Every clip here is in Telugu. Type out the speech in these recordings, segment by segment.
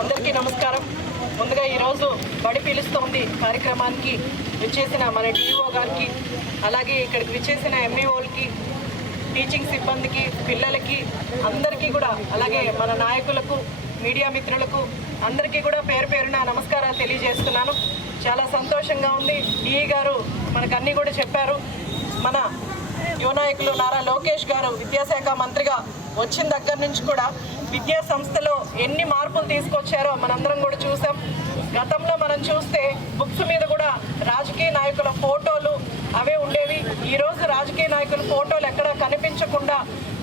అందరికీ నమస్కారం. ముందుగా ఈరోజు బడి పిలుస్తోంది కార్యక్రమానికి విచ్చేసిన మన డిఓ గారికి, అలాగే ఇక్కడికి విచ్చేసిన ఎంఈఓలకి, టీచింగ్ సిబ్బందికి, పిల్లలకి అందరికీ కూడా, అలాగే మన నాయకులకు, మీడియా మిత్రులకు అందరికీ కూడా పేరు పేరున నమస్కారాలు తెలియజేస్తున్నాను. చాలా సంతోషంగా ఉంది. డిఈ గారు మనకు అన్నీ కూడా చెప్పారు. మన యువ నాయకులు నారా లోకేష్ గారు విద్యాశాఖ మంత్రిగా వచ్చిన దగ్గర నుంచి కూడా విద్యా సంస్థలో ఎన్ని మార్పులు తీసుకొచ్చారో మనందరం కూడా చూసాం. గతంలో మనం చూస్తే బుక్స్ మీద కూడా రాజకీయ నాయకుల ఫోటోలు అవే ఉండేవి. ఈరోజు రాజకీయ నాయకుల ఫోటోలు ఎక్కడ కనిపించకుండా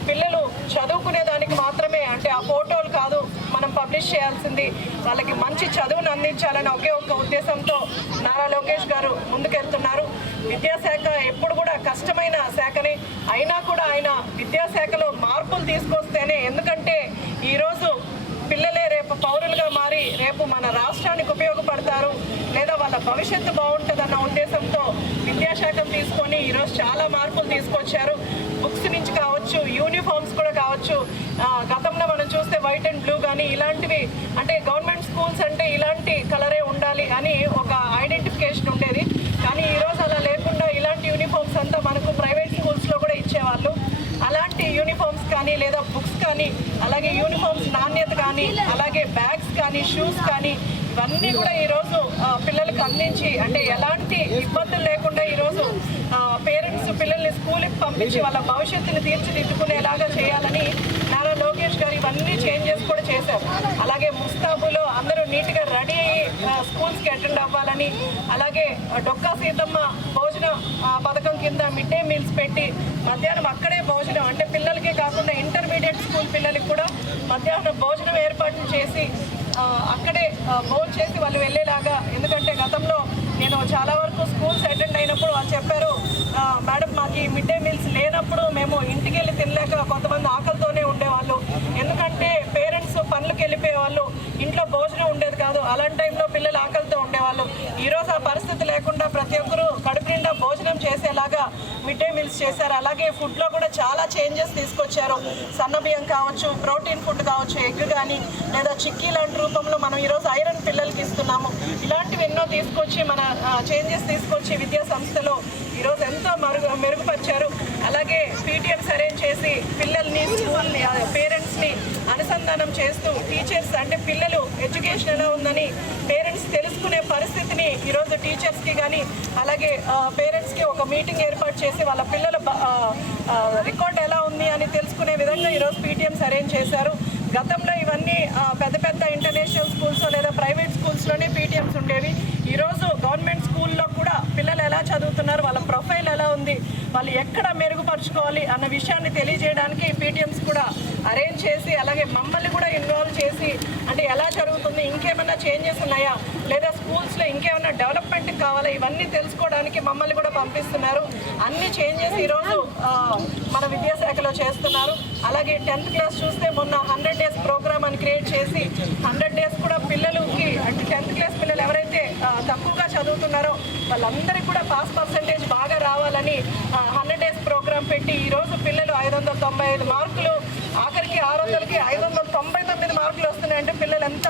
పిల్లలు చదువుకునే దానికి మాత్రమే, అంటే ఆ ఫోటోలు కాదు మనం పబ్లిష్ చేయాల్సింది, వాళ్ళకి మంచి చదువును అందించాలని ఒకే ఒక్క ఉద్దేశంతో నారా లోకేష్ గారు ముందుకెళ్తున్నారు. విద్యాశాఖ ఎప్పుడు కూడా కష్టమైన శాఖని అయినా కూడా ఆయన విద్యాశాఖలో మార్పులు తీసుకొస్తేనే, ఎందుకంటే ఈరోజు పిల్లలే రేపు పౌరులుగా మారి రేపు మన రాష్ట్రానికి ఉపయోగపడతారు, లేదా వాళ్ళ భవిష్యత్తు బాగుంటుందన్న ఉద్దేశంతో విద్యాశాఖను తీసుకొని ఈరోజు చాలా మార్పులు తీసుకొచ్చారు. బుక్స్ నుంచి కావచ్చు, యూనిఫామ్స్ కూడా కావచ్చు. గతంలో మనం చూస్తే వైట్ అండ్ బ్లూ కానీ ఇలాంటివి, అంటే గవర్నమెంట్ స్కూల్స్ అంటే ఇలాంటి కలరే ఉండాలి అని ఒక ఐడెంటిఫికేషన్ ఉండేది. కానీ ఈరోజు అలా లేకుండా ఇలాంటి యూనిఫామ్స్ అంతా మనకు ప్రైవేట్ స్కూల్స్లో కూడా ఇచ్చేవాళ్ళు. అలాంటి యూనిఫామ్స్ కానీ, లేదా బుక్స్ కానీ, అలాగే యూనిఫామ్స్ నాణ్యత కానీ, అలాగే బ్యాగ్స్ కానీ, షూస్ కానీ, ఇవన్నీ కూడా ఈరోజు పిల్లలకు అందించి, అంటే ఎలాంటి ఇబ్బందులు లేకుండా ఈరోజు పేరెంట్స్ పిల్లల్ని స్కూల్కి పంపించి వాళ్ళ భవిష్యత్తుని తీర్చిదిద్దుకునేలాగా చేయాలని నారా లోకేష్ గారు ఇవన్నీ చేంజెస్ కూడా చేశారు. అలాగే ముస్తాబులో అందరూ నీట్గా రెడీ అయ్యి స్కూల్స్కి అటెండ్ అవ్వాలని, అలాగే డొక్కా సీతమ్మ భోజన పథకం కింద మిడ్ డే మీల్స్ పెట్టి మధ్యాహ్నం అక్కడే భోజనం, అంటే పిల్లలకే కాకుండా ఇంటర్మీడియట్ స్కూల్ పిల్లలకి కూడా మధ్యాహ్నం భోజనం ఏర్పాట్లు చేసి అక్కడే భోజనం చేసి వాళ్ళు వెళ్ళేలాగా. ఎందుకంటే గతంలో నేను చాలా వరకు స్కూల్స్ అటెండ్ అయినప్పుడు వాళ్ళు చెప్పారు, మేడం మాకు మిడ్ డే మీల్స్ లేనప్పుడు మేము ఇంటికి వెళ్ళి తినలేక కొంతమంది ఆకలితోనే ఉండేవాళ్ళు, ఎందుకంటే పేరెంట్స్ పనులకు వెళ్ళిపోయేవాళ్ళు, ఇంట్లో భోజనం ఉండేది కాదు. అలాంటి టైంలో పిల్లలు ఆకలితో ఉండేవాళ్ళు. ఈరోజు ఆ పరిస్థితి లేకుండా ప్రతి ఒక్కరూ కడుపు నిండా భోజనం చేసేలాగా మిడ్ డే మీల్స్ చేశారు. అలాగే ఫుడ్లో కూడా చాలా చేంజెస్ తీసుకొచ్చారు. సన్న బియ్యం కావచ్చు, ప్రోటీన్ ఫుడ్ కావచ్చు, ఎగ్ కానీ, లేదా చిక్కీ లాంటి రూపంలో మనం ఈరోజు ఐరన్ పిల్లలకి ఇస్తున్నాము. ఇలాంటివి ఎన్నో తీసుకొచ్చి మన చేంజెస్ తీసుకొచ్చి విద్యా సంస్థలో ఈరోజు ఎంతో మెరుగుపరిచారు. అలాగే పీటీఎంస్ అరేంజ్ చేసి పిల్లల్ని, స్కూల్ని, పేరెంట్స్ని అనుసంధానం చేస్తూ టీచర్స్, అంటే పిల్లలు ఎడ్యుకేషన్ ఎలా ఉందని పేరెంట్స్ తెలుసుకునే పరిస్థితిని ఈరోజు టీచర్స్కి కానీ, అలాగే పేరెంట్స్కి ఒక మీటింగ్ ఏర్పాటు చేసి వాళ్ళ పిల్లల రికార్డ్ ఎలా ఉంది అని తెలుసుకునే విధంగా ఈరోజు పీటీఎంస్ అరేంజ్ చేశారు. గతంలో ఇవన్నీ పెద్ద పెద్ద ఇంటర్నేషనల్ స్కూల్స్ లేదా ప్రైవేట్ స్కూల్స్లోనే పీటీఎంస్ ఉండేవి. ఈరోజు గవర్నమెంట్ స్కూల్లో కూడా పిల్లలు ఎలా చదువుతున్నారు, వాళ్ళ ప్రొఫైల్ ఎలా ఉంది, వాళ్ళు ఎక్కడ మెరుగుపరుచుకోవాలి అన్న విషయాన్ని తెలియజేయడానికి పీటీఎంస్ కూడా అరేంజ్ చేసి, అలాగే మమ్మల్ని కూడా ఇన్వాల్వ్ చేసి, అంటే ఎలా జరుగుతుంది, ఇంకేమైనా చేంజెస్ ఉన్నాయా, లేదా స్కూల్స్లో ఇంకేమైనా డెవలప్మెంట్ కావాలా, ఇవన్నీ తెలుసుకోవడానికి మమ్మల్ని కూడా పంపిస్తున్నారు. అన్ని చేంజెస్ ఈరోజు మన విద్యాశాఖలో చేస్తున్నారు. అలాగే 10th క్లాస్ చూస్తే మొన్న 100 days ప్రోగ్రామ్ అని క్రియేట్ చేసి 100 days కూడా పిల్లలకి, అంటే 10th క్లాస్ పిల్లలు ఎవరైతే తక్కువగా చదువుతున్నారో వాళ్ళందరికీ కూడా పాస్ పర్సంటేజ్ బాగా రావాలని 100 days ప్రోగ్రామ్ పెట్టి ఈరోజు పిల్లలు 595 మార్కులు, ఆఖరికి 600కి 599 మార్కులు వస్తున్నాయంటే పిల్లలు ఎంత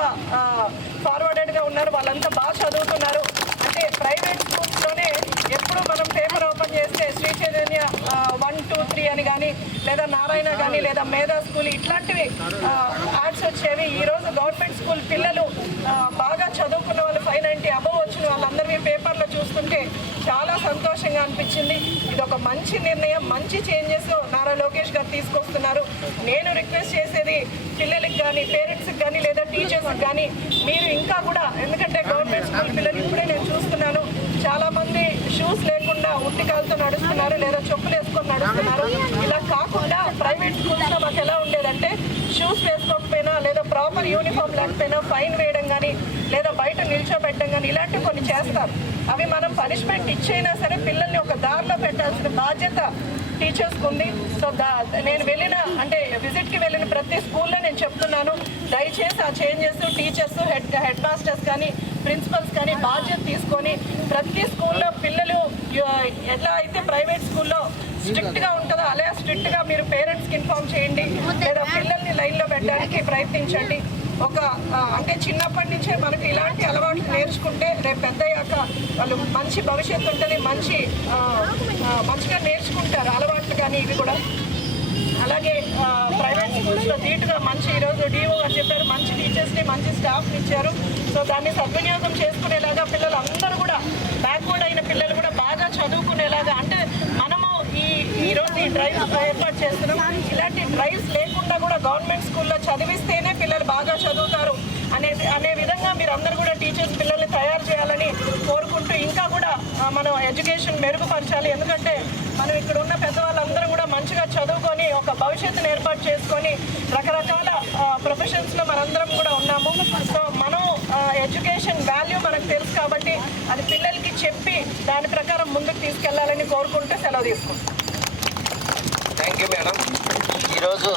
ఫార్వర్డెడ్గా ఉన్నారు, వాళ్ళంతా బాగా చదువుతున్నారు. అంటే ప్రైవేట్ స్కూల్స్లోనే ఎప్పుడు మనం పేపర్ ఓపెన్ చేస్తే శ్రీ చైతన్య 1, 2, 3 అని కానీ, లేదా నారాయణ కానీ, లేదా మేధా స్కూల్ ఇట్లాంటివి యాడ్స్ వచ్చేవి. ఈరోజు గవర్నమెంట్ స్కూల్ పిల్లలు బాగా చదువుకున్న వాళ్ళు 590 అబవ్ వచ్చిన వాళ్ళందరినీ పేపర్లో చూస్తుంటే చాలా సంతోషంగా అనిపించింది. ఇది ఒక మంచి నిర్ణయం, మంచి చేంజెస్ నారా లోకేష్ గారు తీసుకొస్తున్నారు. నేను రిక్వెస్ట్ చేసేది పిల్లలకి కానీ, పేరెంట్స్కి కానీ, లేదా టీచర్స్కి కానీ, మీరు ఇంకా కూడా, ఎందుకంటే గవర్నమెంట్ స్కూల్ పిల్లలు ఇప్పుడే నేను చూస్తున్నాను చాలామంది షూస్ లేకుండా ఉట్టికాలతో నడుస్తున్నారు, లేదా చెప్పులు వేసుకొని నడుస్తున్నారు. ఇలా కాకుండా ప్రైవేట్ స్కూల్స్లో మాకు ఎలా ఉండేదంటే షూస్ వేసుకోకపోయినా, లేదా ప్రాపర్ యూనిఫామ్ లేకపోయినా ఫైన్ వేయడం కానీ, లేదా బయట నిల్చోబెట్టడం కానీ, ఇలాంటివి కొన్ని చేస్తారు. అవి మనం పనిష్మెంట్ ఇచ్చైనా సరే పిల్లల్ని ఒక దారిలో పెట్టాల్సిన బాధ్యత టీచర్స్కి ఉంది. సో నేను అంటే విజిట్కి వెళ్ళిన ప్రతి స్కూల్లో నేను చెప్తున్నాను, దయచేసి ఆ చేంజెస్ టీచర్స్, హెడ్ మాస్టర్స్ కానీ, ప్రిన్సిపల్స్ కానీ బాధ్యత తీసుకొని ప్రతి స్కూల్లో పిల్లలు ఎలా అయితే ప్రైవేట్ స్కూల్లో స్ట్రిక్ట్గా ఉంటుందో అలా స్ట్రిక్ట్గా మీరు పేరెంట్స్కి ఇన్ఫార్మ్ చేయండి, లేదా పిల్లల్ని లైన్లో పెట్టడానికి ప్రయత్నించండి. ఒక అంటే చిన్నప్పటి నుంచే మనకు ఇలాంటి అలవాట్లు నేర్చుకుంటే రేపు పెద్దయ్యాక వాళ్ళు మంచి భవిష్యత్తు ఉంటుంది, మంచిగా నేర్చుకుంటారు అలవాట్లు కానీ ఇవి కూడా. అలాగే ప్రైవేట్ స్కూల్స్లో ధీటుగా మంచి ఈరోజు డిఓ అని చెప్పారు, మంచి టీచర్స్ని మంచి స్టాఫ్ని ఇచ్చారు. సో దాన్ని సద్వినియోగం చేసుకునేలాగా పిల్లలు అందరూ కూడా బ్యాక్వర్డ్ అయిన పిల్లలు కూడా బాగా చదువుకునేలాగా, అంటే మనము ఈరోజు ఈ డ్రైవ్స్ ఏర్పాటు చేస్తున్నాం. ఇలాంటి డ్రైవ్స్ లేకుండా కూడా గవర్నమెంట్ స్కూల్లో చదివిస్తేనే పిల్లలు బాగా చదువుతారు అనే విధంగా మీరు అందరూ కూడా టీచర్స్ పిల్లల్ని తయారు చేయాలని కోరుకుంటూ ఇంకా కూడా మనం ఎడ్యుకేషన్ మెరుగుపరచాలి. ఎందుకంటే మనం ఇక్కడ ఉన్న పెద్దవాళ్ళందరూ కూడా మంచిగా చదువుకొని ఒక భవిష్యత్తును ఏర్పాటు చేసుకొని రకరకాల ప్రొఫెషన్స్లో మనందరం కూడా ఉన్నాము. సో మనం ఎడ్యుకేషన్ వాల్యూ మనకు తెలుసు కాబట్టి అది పిల్లలకి చెప్పి దాని ప్రకారం ముందుకు తీసుకెళ్లాలని కోరుకుంటూ సెలవు తీసుకుంటాం. Thank you madam. ఈరోజు